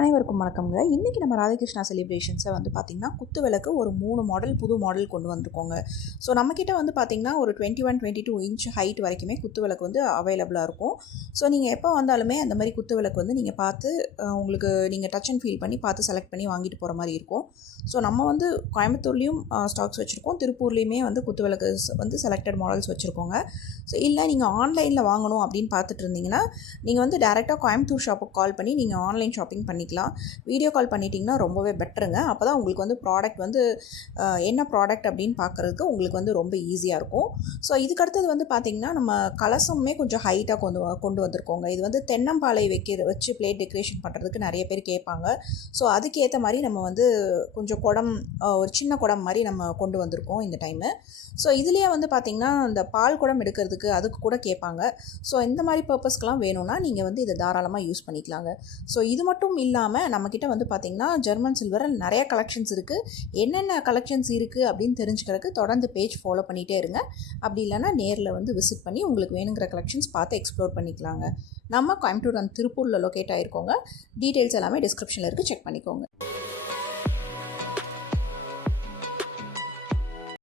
அனைவருக்கும் வணக்கம்ங்க. இன்றைக்கி நம்ம ராதாகிருஷ்ணா செலிப்ரேஷன்ஸை வந்து பார்த்திங்கன்னா குத்து விளக்கு ஒரு 3 மாடல் புது மாடல் கொண்டு வந்திருக்கோங்க. ஸோ நம்மக்கிட்ட வந்து பார்த்திங்கன்னா ஒரு 21-22 இன்ச் ஹைட் வரைக்குமே குத்து விளக்கு வந்து அவைலபிளாக இருக்கும். ஸோ நீங்கள் எப்போ வந்தாலுமே அந்த மாதிரி குத்து விளக்கு வந்து நீங்கள் பார்த்து உங்களுக்கு நீங்கள் டச் அண்ட் ஃபீல் பண்ணி பார்த்து செலக்ட் பண்ணி வாங்கிட்டு போகிற மாதிரி இருக்கும். ஸோ நம்ம வந்து கோயம்புத்தூர்லேயும் ஸ்டாக்ஸ் வச்சுருக்கோம், திருப்பூர்லேயுமே வந்து குத்து விளக்கு வந்து செலக்டட் மாடல்ஸ் வச்சுருக்கோங்க. ஸோ இல்லை நீங்கள் ஆன்லைனில் வாங்கணும் அப்படின்னு பார்த்துட்டு இருந்தீங்கன்னா நீங்கள் வந்து டேரெக்டாக கோயம்புத்தூர் ஷாப்புக்கு கால் பண்ணி நீங்கள் ஆன்லைன் ஷாப்பிங் பண்ணிக்கலாம். வீடியோ கால் பண்ணிட்டீங்கன்னா ரொம்பவே பெட்டருங்க. அப்போ தான் உங்களுக்கு வந்து ப்ராடக்ட் வந்து என்ன ப்ராடக்ட் அப்படின்னு பார்க்குறதுக்கு உங்களுக்கு வந்து ரொம்ப ஈஸியாக இருக்கும். ஸோ இதுக்கடுத்தது வந்து பார்த்திங்கன்னா நம்ம கலசமே கொஞ்சம் ஹைட்டாக கொண்டு வந்திருக்கோங்க. இது வந்து தென்னம்பாலை வச்சு பிளேட் டெக்கரேஷன் பண்ணுறதுக்கு நிறைய பேர் கேட்பாங்க. ஸோ அதுக்கேற்ற மாதிரி நம்ம வந்து கொஞ்சம் குடம், ஒரு சின்ன குடம் மாதிரி நம்ம கொண்டு வந்திருக்கோம் இந்த டைமு. ஸோ இதுலேயே வந்து பார்த்திங்கன்னா இந்த பால் குடம் எடுக்கிறதுக்கு அதுக்கு கூட கேட்பாங்க. ஸோ இந்த மாதிரி பர்பஸ்க்கெலாம் வேணும்னா நீங்கள் வந்து இதை தாராளமாக யூஸ் பண்ணிக்கலாங்க. ஸோ இது மட்டும் இல்லாமல் நம்மக்கிட்ட வந்து பார்த்திங்கன்னா ஜெர்மன் சில்வரில் நிறைய கலெக்ஷன்ஸ் இருக்குது. என்னென்ன கலெக்ஷன்ஸ் இருக்குது அப்படின்னு தெரிஞ்சுக்கிறதுக்கு தொடர்ந்து பேஜ் ஃபாலோ பண்ணிகிட்டே இருங்க. அப்படி இல்லைனா நேரில் வந்து விசிட் பண்ணி உங்களுக்கு வேணுங்கிற கலெக்ஷன்ஸ் பார்த்து எக்ஸ்ப்ளோர் பண்ணிக்கலாங்க. நம்ம கோயம்புத்தூர் அண்ட் திருப்பூரில் லொக்கேட் ஆகிருக்கோங்க. டீட்டெயில்ஸ் எல்லாமே டிஸ்கிரிப்ஷனில் இருக்குது, செக் பண்ணிக்கோங்க.